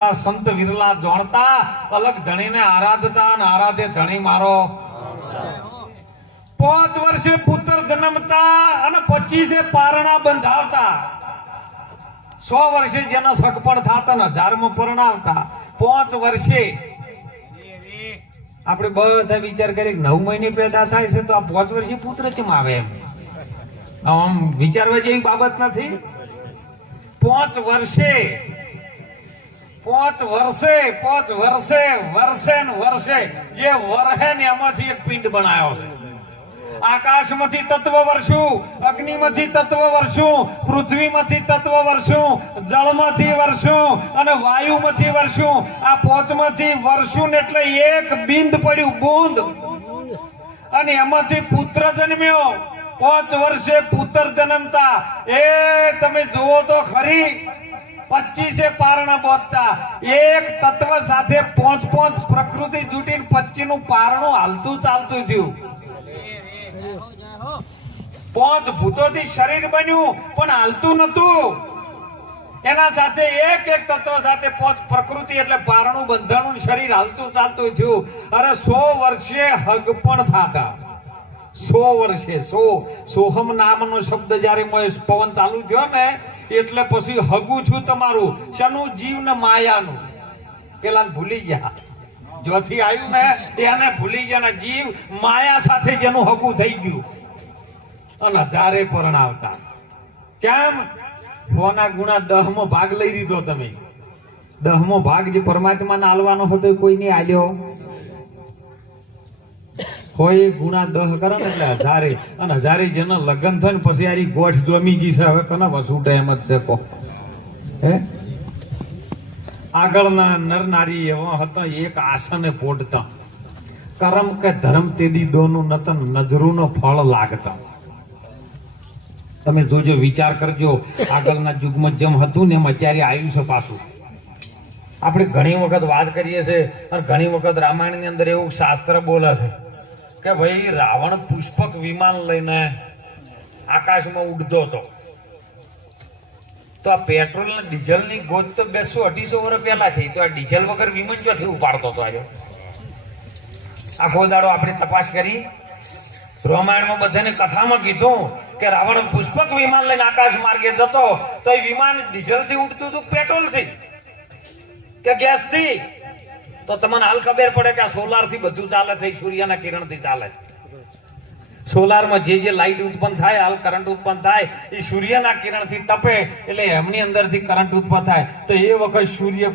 સંત વિરલા જોણતા, અલગ ધણીને આરાધતા અને આરાધે ધણી મારો 5 વર્ષે પુત્ર જન્મતા અને 25 પારણા બંધાવતા, 100 વર્ષે જેનો સગપણ થાતા ને 1000માં પરણાવતા, 5 વર્ષે આપણે બધા વિચાર કરીએ 9 મહિને પેદા થાય છે તો આ 5 વર્ષે પુત્ર ચમ આવે એમ આમ વિચારવા જેવી બાબત નથી. 5 વર્ષે જે વરહે ને એમાંથી એક પિંડ બનાવ્યો છે. આકાશમાંથી તત્વ વર્ષું, અગ્નિમાંથી તત્વ વર્ષું, પૃથ્વીમાંથી તત્વ વર્ષું, જળમાંથી વર્ષું અને વાયુમાંથી વર્ષું. આ 5માંથી વર્ષું એટલે એક બિંદ પડ્યું, બૂંદ, અને એમાંથી પુત્ર જન્મ્યો. 5 વર્ષે પુત્ર જન્મતા એ તમે જુઓ તો ખરી, 25 પારણા બોધતા, એક તત્વ સાથે 5 પ્રકૃતિ જૂટીને 25 નું પારણું હાલતું ચાલતું થયું. 5 ભૂતોથી શરીર બન્યું પણ હાલતું નતું. એના સાથે એક તત્વ સાથે 5 પ્રકૃતિ એટલે પારણું બંધાણું શરીર હાલતું ચાલતું થયું. અરે 100 વર્ષે હગ પણ થાતા. 100 વર્ષે સોહમ નામનો શબ્દ જયારે પવન ચાલુ થયો ને એટલે પછી હગું છું તમારું શનું, જીવ ને માયાનું. પેલા ભૂલી ગયા, જોથી આવ્યું ને એને ભૂલી ગયા. જીવ માયા સાથે જેનું હગું થઈ ગયું અને 1000 પરણાવતા. કેમ? હોના ગુણા 10મો ભાગ લઈ લીધો તમે. 10મો ભાગ જે પરમાત્માને આલવાનો હતો કોઈ નહીં આલ્યો. હોય ગુણા 10 કરે ને એટલે 1000, અને 1000 જેના લગ્ન થાય ને પછી આરી ગોઠ જમી જી છે. હવે કના વસૂટે એમ જ છે કો. હે આગળના નર નારી એવા હતા, એક આસને પોડતા, કરમ કે ધર્મ તેદી દોનું નતન નજરૂનો ફળ લાગતા. તમે જોજો, વિચાર કરજો, આગળના યુગમાં જેમ હતું ને એમ અત્યારે આવ્યું છે પાછું. આપણે ઘણી વખત વાત કરીએ છીએ અને ઘણી વખત રામાયણની અંદર એવું શાસ્ત્ર બોલે છે કે ભાઈ રાવણ પુષ્પક વિમાન લઈને આકાશમાં ઉડતો હતો. તો આ પેટ્રોલ ને ડીઝલ ની ગોત તો 200-250 વર્ષ પહેલા થઈ. તો આ ડીઝલ વગર વિમાન ક્યાંથી ઉપાડતો હતો? આજે આખો દાડો આપણે તપાસ કરી, રામાયણમાં બધાને કથામાં કીધું કે રાવણ પુષ્પક વિમાન લઈને આકાશ માર્ગે જતો તો એ વિમાન ડીઝલ થી ઉડતું હતું, પેટ્રોલ થી કે ગેસ થી? તો તમને હાલ ખબર પડે કે આ સોલાર થી બધું ચાલે છે, સૂર્યના કિરણ થી ચાલે. સોલારમાં જે લાઇટ ઉત્પન્ન થાય, હાલ કરંટ ઉત્પન્ન થાય, એ સૂર્યના કિરણ થી તપે એટલે એમની અંદર થી કરંટ ઉત્પન્ન થાય. તો એ વખત સૂર્ય